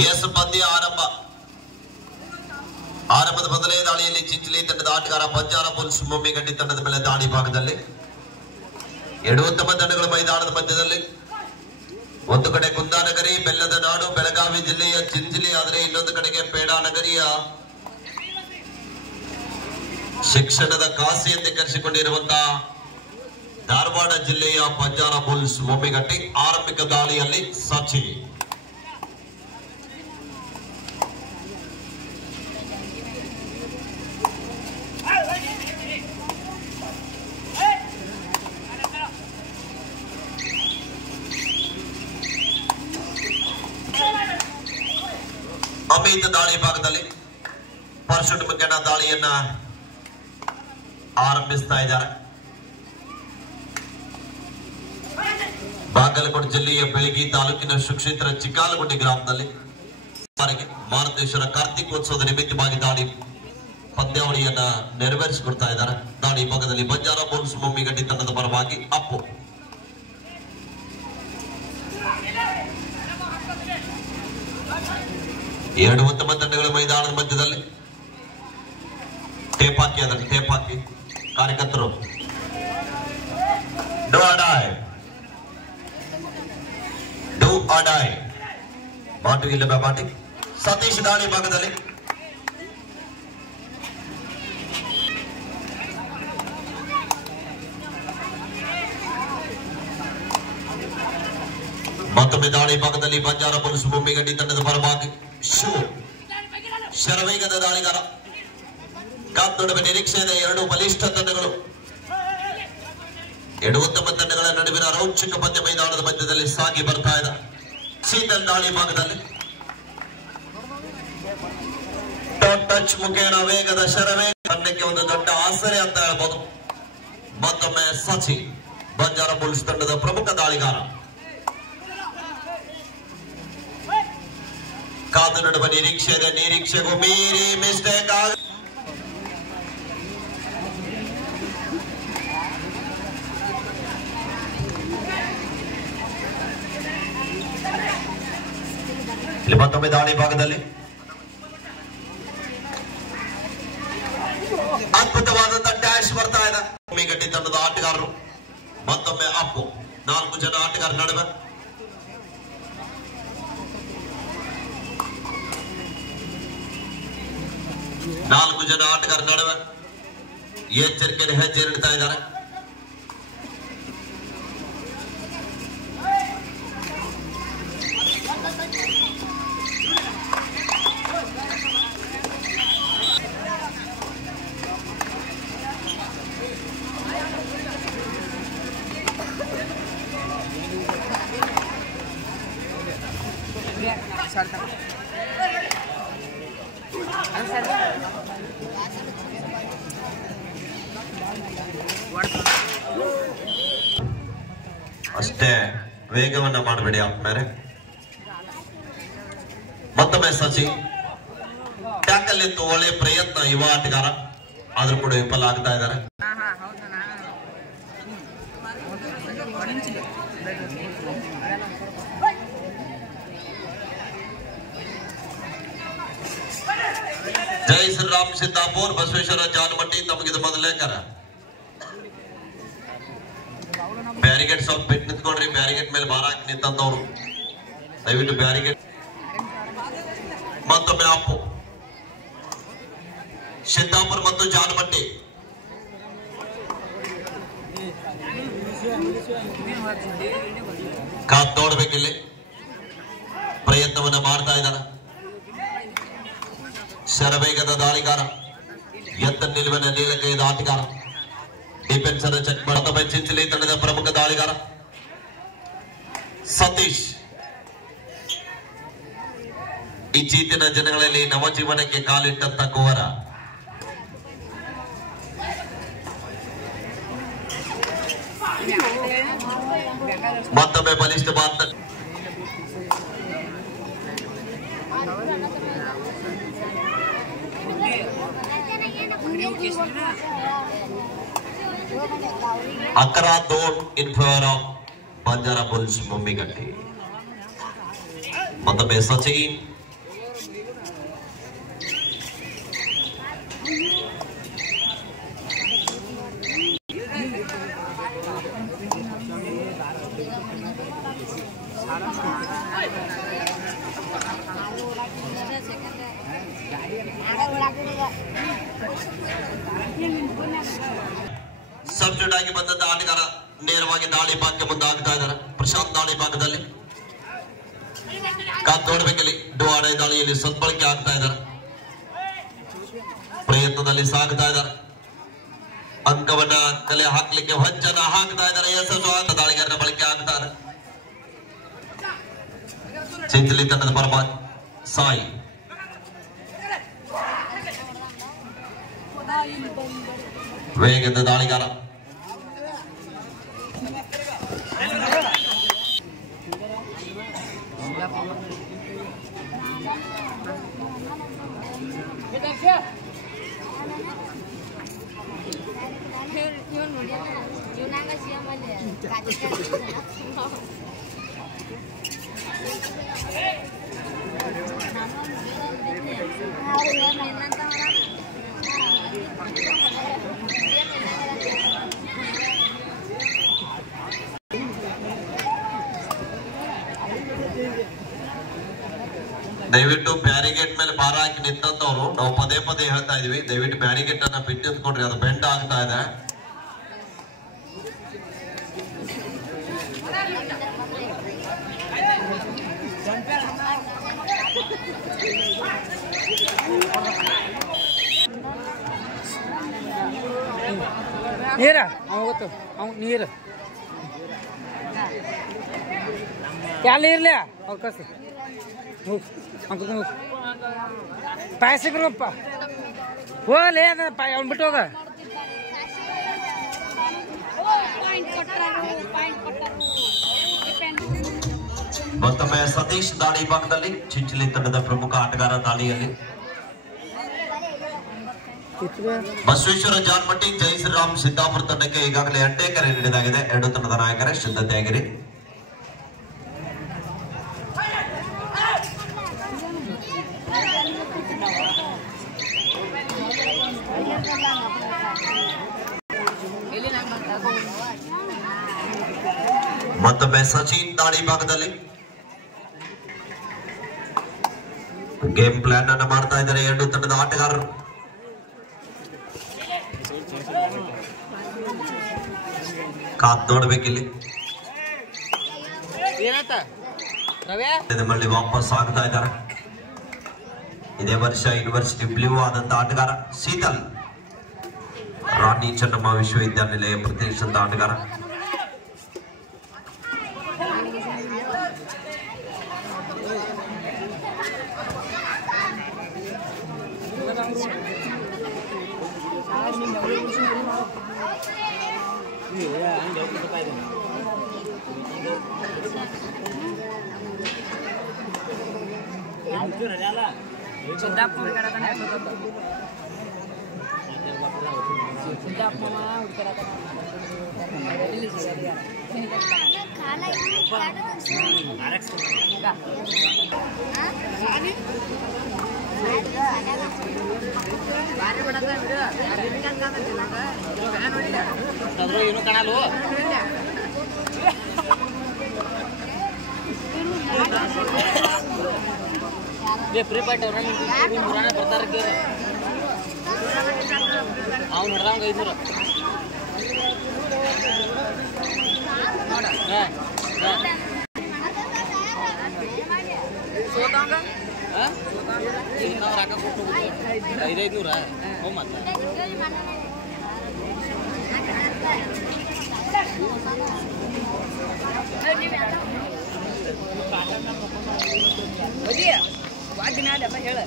S ಪಂದ್ಯ ಆರಂಭದ ಮೊದಲೇ ದಾಳಿಯಲ್ಲಿ ಚಿಂಚಲಿ ತಂಡದ ಆಟಗಾರ ಬಂಜಾರ ಬುಲ್ಸ್ ಮುಮ್ಮಿಗಡ್ಡಿ ತಂಡದ ಮೇಲೆ ದಾಳಿ ಭಾಗದಲ್ಲಿ ಎರಡು ಉತ್ತಮ ತಂಡಗಳು ಮೈದಾನದ ಮಧ್ಯದಲ್ಲಿ. ಒಂದು ಕಡೆ ಕುಂದಾನಗರಿ ಬೆಲ್ಲದ ನಾಡು ಬೆಳಗಾವಿ ಜಿಲ್ಲೆಯ ಚಿಂಚಲಿ, ಆದರೆ ಇನ್ನೊಂದು ಕಡೆಗೆ ಪೇಡಾನಗರಿಯ ಶಿಕ್ಷಣದ ಕಾಸಿ ಎಂದು ಕರೆಸಿಕೊಂಡಿರುವಂತಹ ಧಾರವಾಡ ಜಿಲ್ಲೆಯ ಬಂಜಾರ ಬುಲ್ಸ್ ಮುಮ್ಮಿಗಟ್ಟಿ. ಆರಂಭಿಕ ದಾಳಿಯಲ್ಲಿ ಸಚಿ ಅಮಿತ್ ದಾಳಿ ಭಾಗದಲ್ಲಿ ಪರ್ಶುಟ್ ಮುಖೇನ ದಾಳಿಯನ್ನ ಆರಂಭಿಸ್ತಾ ಇದ್ದಾರೆ. ಬಾಗಲಕೋಟೆ ಜಿಲ್ಲೆಯ ಬೆಳಗಿ ತಾಲೂಕಿನ ಸುಕ್ಷೇತ್ರ ಚಿಕ್ಕಾಲಗುಂಡಿ ಗ್ರಾಮದಲ್ಲಿ ಮಾರುತೇಶ್ವರ ಕಾರ್ತಿಕೋತ್ಸವದ ನಿಮಿತ್ತವಾಗಿ ದಾಳಿ ಪಂದ್ಯಾವಳಿಯನ್ನ ನೆರವೇರಿಸಿಕೊಡ್ತಾ ಇದ್ದಾರೆ. ದಾಳಿ ಭಾಗದಲ್ಲಿ ಬಂಜಾರ ಬುಲ್ಸ್ ಮುಮ್ಮಿಗಡ್ಡಿ ತಂಡದ ಪರವಾಗಿ ಅಪ್ಪು. ಎರಡು ಉತ್ತಮ ತಂಡಗಳ ಮೈದಾನದ ಮಧ್ಯದಲ್ಲಿ ಟೇಪ್ ಹಾಕಿ ಕಾರ್ಯಕರ್ತರು ಡೂ ಅಡಾಯ್ ಮಾತು ಇಲ್ಲವೇ ಮಾಟಿ. ಸತೀಶ್ ದಾಳಿ ಭಾಗದಲ್ಲಿ ಮತ್ತೊಮ್ಮೆ ದಾಳಿ ಭಾಗದಲ್ಲಿ ಬಂಜಾರ ಬುಲ್ಸ್ ಮುಮ್ಮಿಗಡ್ಡಿ ತಂಡದ ಪರವಾಗಿ ಶರವೇಗದ ದಾಳಿಗಾರ. ಕಾತ್ತೊಡವೆ ನಿರೀಕ್ಷೆ ಇದೆ. ಎರಡು ಬಲಿಷ್ಠ ತಂಡಗಳು, ಎರಡು ಉತ್ತಮ ತಂಡಗಳ ನಡುವಿನ ರೋಚಕ ಪಂದ್ಯ ಮೈದಾನದ ಮಧ್ಯದಲ್ಲಿ ಸಾಗಿ ಬರ್ತಾ ಇದೆ. ಶೀತಲ್ ದಾಳಿ ಭಾಗದಲ್ಲಿ ಟಚ್ ಮುಖೇನ ವೇಗದ ಶರವೇಗ ತಂಡಕ್ಕೆ ಒಂದು ದೊಡ್ಡ ಆಸರೆ ಅಂತ ಹೇಳ್ಬೋದು. ಮತ್ತೊಮ್ಮೆ ಸಚಿ ಬಂಜಾರ ಬುಲ್ಸ್ ತಂಡದ ಪ್ರಮುಖ ದಾಳಿಗಾರ. ಕಾದು ನಡುವ ನಿರೀಕ್ಷೆ ಇದೆ. ನಿರೀಕ್ಷೆಗೂ ಮೀರಿ ಮಿಸ್ಟೇಕ್ ಆಗ ಮತ್ತೊಮ್ಮೆ ದಾಳಿ ಭಾಗದಲ್ಲಿ ಅದ್ಭುತವಾದಂತಹ ಡ್ಯಾಶ್ ಬರ್ತಾ ಇದೆ ಮುಮ್ಮಿಗಡ್ಡಿ ತಂಡದ ಆಟಗಾರರು. ಮತ್ತೊಮ್ಮೆ ಅಪ್ಪು. 4 ಜನ ಆಟಗಾರ ನಡುವೆ ಎಚ್ಚರಿಕೆಯನ್ನು ಹೆಜ್ಜೆ ಇಡ್ತಾ ಇದ್ದಾರೆ. ಅಷ್ಟೇ ವೇಗವನ್ನ ಮಾಡಬೇಡಿ ಆದ್ಮೇಲೆ. ಮತ್ತೊಮ್ಮೆ ಸಚಿ ಟ್ಯಾಕಲ್ ಎತ್ತು ಒಳ್ಳೆಯ ಪ್ರಯತ್ನ ಯುವ ಆಟಗಾರ, ಆದ್ರೂ ಕೂಡ ವಿಫಲ ಆಗ್ತಾ ಇದ್ದಾರೆ. ಜೈ ಶ್ರೀರಾಮ್ ಸಿದ್ದಾಪುರ್ ಬಸವೇಶ್ವರ ಜಾನಮಟ್ಟಿ ತಮಗಿದ ಮೊದಲೇ ಕರ ಬ್ಯಾರಿಗೇಡ್ ಸ್ವಲ್ಪ ಬಿಟ್ಟು ನಿಂತ್ಕೊಂಡ್ರಿ. ಬ್ಯಾರಿಗೇಡ್ ಮೇಲೆ ಭಾರ ಹಾಕಿ ನಿಂತವ್ರು ದಯವಿಟ್ಟು ಬ್ಯಾರಿಗೇಡ್. ಮತ್ತೊಮ್ಮೆ ಅಪ್ಪು ಸಿದ್ದಾಪುರ ಮತ್ತು ಜಾನಮಟ್ಟಿ ಕಾತ್ ನೋಡ್ಬೇಕಿಲ್ಲಿ ಪ್ರಯತ್ನವನ್ನ ಮಾಡ್ತಾ ಇದ್ದಾನೆ. ಶರವೇಗದ ದಾಳಿಗಾರ, ಎತ್ತ ನಿಲುವಿನ ನೀಲಕೈದ ಆಟಗಾರ, ಡಿಫೆನ್ಸ್ ಅನ್ನು ಚೆಕ್ ಮಾಡ್ತಾ ಚಿಂಚಲಿ ತಂಡದ ಪ್ರಮುಖ ದಾಳಿಗಾರ ಸತೀಶ್. ಇತ್ತೀಚಿನ ಜನಗಳಲ್ಲಿ ನವಜೀವನಕ್ಕೆ ಕಾಲಿಟ್ಟಂತ ಕುವರ. ಮತ್ತೊಮ್ಮೆ ಬಲಿಷ್ಠ Bharat Akara Dod in favor of Banjara Bulls Mummigatti. Matabe Sachin substitute ಆಗಿ ಬಂದಂತ ಆಟಗಾರ ನೇರವಾಗಿ ದಾಳಿ ಭಾಗಕ್ಕೆ ಮುಂದಾಗ್ತಾ ಇದ್ದಾರೆ. ಪ್ರಶಾಂತ್ ದಾಳಿ ಭಾಗದಲ್ಲಿ ಕಾದ್ ನೋಡ್ಬೇಕಲ್ಲಿ ಡುವಾಡೆ ದಾಳಿಯಲ್ಲಿ ಸದ್ಬಳಕೆ ಆಗ್ತಾ ಇದ್ದಾರೆ. ಪ್ರಯತ್ನದಲ್ಲಿ ಸಾಗ್ತಾ ಇದ್ದಾರೆ. ಅಂಕವನ್ನ ಕಲೆ ಹಾಕ್ಲಿಕ್ಕೆ ಹೊಂಚನ ಹಾಕ್ತಾ ಇದ್ದಾರೆ. ಯಶಸ್ವಿ ದಾಳಿಗಾರನ ಬಳಕೆ ಆಗ್ತಾರೆ. ಚಿಂಚಲಿ ತಂಡದ ಪರವಾಗಿ ಸಾಯಿ ವೇಗದ ದಾಳಿಗಾರ. ದಯವಿಟ್ಟು ಬ್ಯಾರಿಗೇಟ್ ಮೇಲೆ ಭಾರ ಹಾಕಿ ನಿಂತವ್ರು ನಾವು ಪದೇ ಪದೇ ಹೇಳ್ತಾ ಇದೀವಿ, ದಯವಿಟ್ಟು ಬ್ಯಾರಿಗೇಟ್ ಅನ್ನ ಬಿಟ್ಟು ನಿಂತ್ಕೊಂಡ್ರಿ, ಅದು ಬೆಂಡ್ ಆಗ್ತಾ ಇದೆ. ನೀರ ಅವತ್ತು ನೀರು ಎಲ್ಲ ಇರ್ಲಿ ಅವಕಾಶ ಪಾಯಸಪ್ಪ ಹೋಗಲೇ ಅದ ಅವ್ನು ಬಿಟ್ಟು ಹೋಗ. ಮತ್ತೊಮ್ಮೆ ಸತೀಶ್ ದಾಳಿ ಭಾಗದಲ್ಲಿ ಚಿಂಚಲಿ ತಂಡದ ಪ್ರಮುಖ ಆಟಗಾರ ದಾಳಿಯಲ್ಲಿ ಬಸವೇಶ್ವರ ಜಾನ್ಮಟ್ಟಿ, ಜೈ ಶ್ರೀರಾಮ್ ಸಿದ್ದಾಪುರ ತಂಡಕ್ಕೆ ಈಗಾಗಲೇ 2 ಕರೆ ನೀಡಲಾಗಿದೆ. 2 ತಂಡದ ನಾಯಕರೇ ಸಿದ್ಧತೆಯಾಗಿರಿ. ಮತ್ತೊಮ್ಮೆ ಸಚಿನ್ ದಾಳಿ ಭಾಗದಲ್ಲಿ ಗೇಮ್ ಪ್ಲಾನ್ ಅನ್ನು ಮಾಡ್ತಾ ಇದ್ದಾರೆ 2 ತಂಡದ ಆಟಗಾರರು. ಕಾದ್ ನೋಡ್ಬೇಕಿಲ್ಲಿ ಮళ్ళీ ವಾಪಸ್ ಆಗ್ತಾ ಇದ್ದಾರೆ. ಇದೇ ವರ್ಷ ಯೂನಿವರ್ಸಿಟಿ ಬ್ಲೂ ಆದಂತ ಆಟಗಾರ ಶೀತಲ್, ರಾಣಿ ಚೆನ್ನಮ್ಮ ವಿಶ್ವವಿದ್ಯಾನಿಲಯ ಪ್ರತಿಷ್ಠಿತ ಆಟಗಾರ. ಏನು ಕಾಣಲು ಫ್ರೀ ಪಾರ್ಟಿ ಮುರಾನ ಬರ್ತಾರ ಅವ್ನು ಹೊಡೆದಂಗ 500 ಸೋತಂಗ ನಾವು ರೊಕ್ಕ ಕೊಟ್ಟು 500 ಹೋಗ್ ಮತ್ತೆ ವಾದ್ಯ ಎಲ್ಲ ಹೇಳ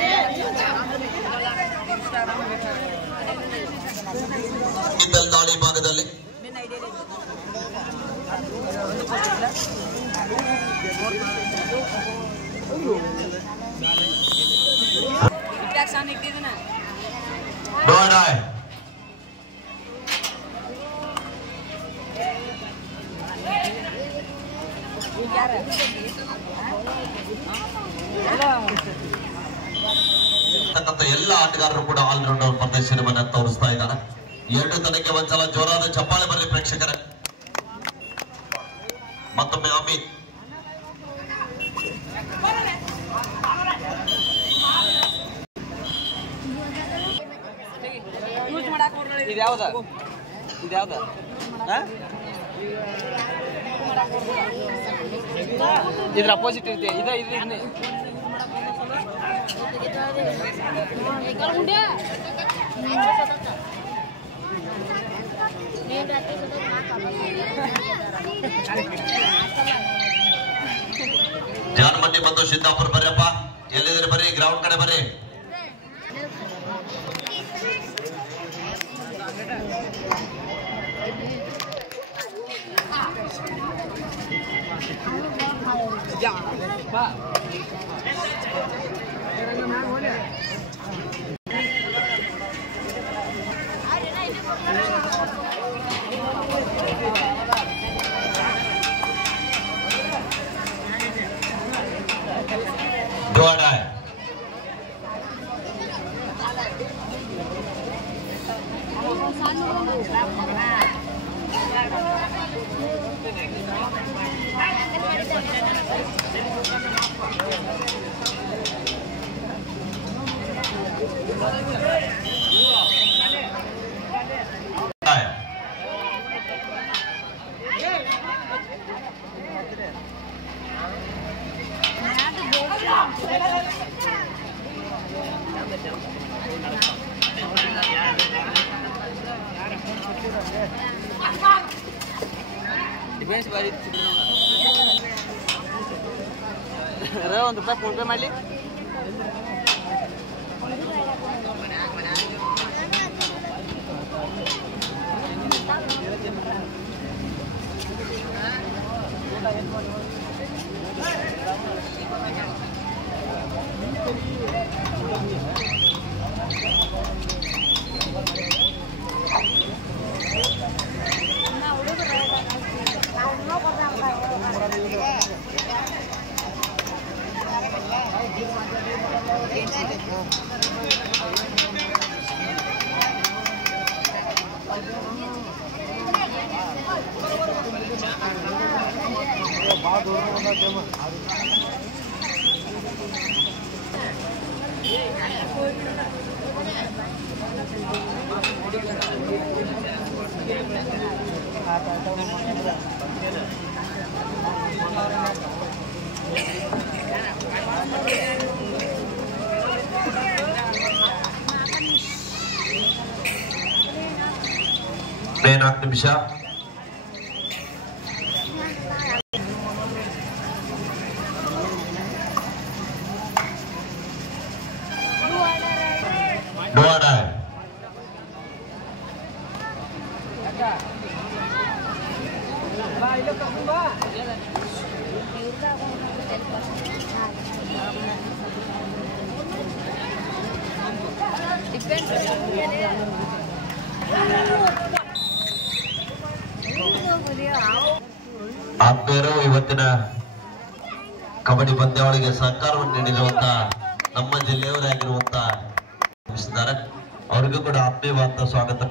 Yeah. ಎಲ್ಲ ಆಟಗಾರರು ಕೂಡ ಆಲ್ರೌಂಡರ್ ಪ್ರದರ್ಶನವನ್ನ ತೋರಿಸ್ತಾ ಇದ್ದಾರೆ. ಎರಡು ತನಕ್ಕೆ ಒಂದ್ಸಲ ಜೋರಾದ ಚಪ್ಪಾಳೆ ಬರಲಿ ಪ್ರೇಕ್ಷಕರ. ಮತ್ತೊಮ್ಮೆ ಅಮಿತ್ ಇದ್ಯಾವ್ದ ಇದ್ರ ಅಪೋಸಿಟ್ ಇರುತ್ತೆ. ಇದನ್ನೇ ಜಾನಮಂಡಿ ಮತ್ತು ಸಿದ್ದಾಪುರ ಬರ್ರಪ್ಪ. ಎಲ್ಲಿದ್ರೆ ಬರ್ರಿ, ಗ್ರೌಂಡ್ ಕಡೆ ಬರ್ರಿ. ಡಿಫೆನ್ಸ್ ಬಾರಿ ಒಂದು ರೂಪಾಯಿ ಫೋನ್ ಪೇ ಮಾಡಲಿ. ನಾಲ್ಕು ನಿಮಿಷ. ಆತ್ಮೀಯರು, ಇವತ್ತಿನ ಕಬಡ್ಡಿ ಪಂದ್ಯಾವಳಿಗೆ ಸಹಕಾರವನ್ನು ನೀಡಿರುವಂತಹ ನಮ್ಮ ಜಿಲ್ಲೆಯವರಾಗಿರುವಂತ ಅವರಿಗೂ ಕೂಡ ಆತ್ಮೀಯವಾದ ಸ್ವಾಗತ.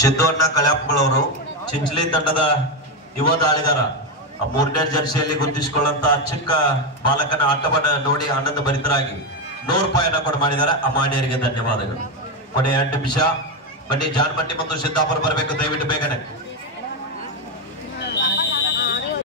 ಸಿದ್ದು ಅಣ್ಣ ಕಳ್ಯಾಪಗಳವರು ಚಿಂಚಲಿ ತಂಡದ ಯುವ ದಾಳಿಗಾರ ಮೂರನೇ ಜರ್ಸಿಯಲ್ಲಿ ಗುರುತಿಸಿಕೊಳ್ಳುವಂತ ಚಿಕ್ಕ ಬಾಲಕನ ಆಟವನ್ನ ನೋಡಿ ಆನಂದ ಭರಿತರಾಗಿ 100 ರೂಪಾಯಿಯನ್ನ ಕೊಡ ಮಾಡಿದ್ದಾರೆ. ಆ ಮಾನ್ಯರಿಗೆ ಧನ್ಯವಾದಗಳು. ಕೊನೆಯ 2 ನಿಮಿಷ. ಬನ್ನಿ ಜಾನ್ಮಟ್ಟಿ ಮತ್ತು ಸಿದ್ದಾಪುರ ಬರಬೇಕು ದಯವಿಟ್ಟು ಬೇಗನೆ.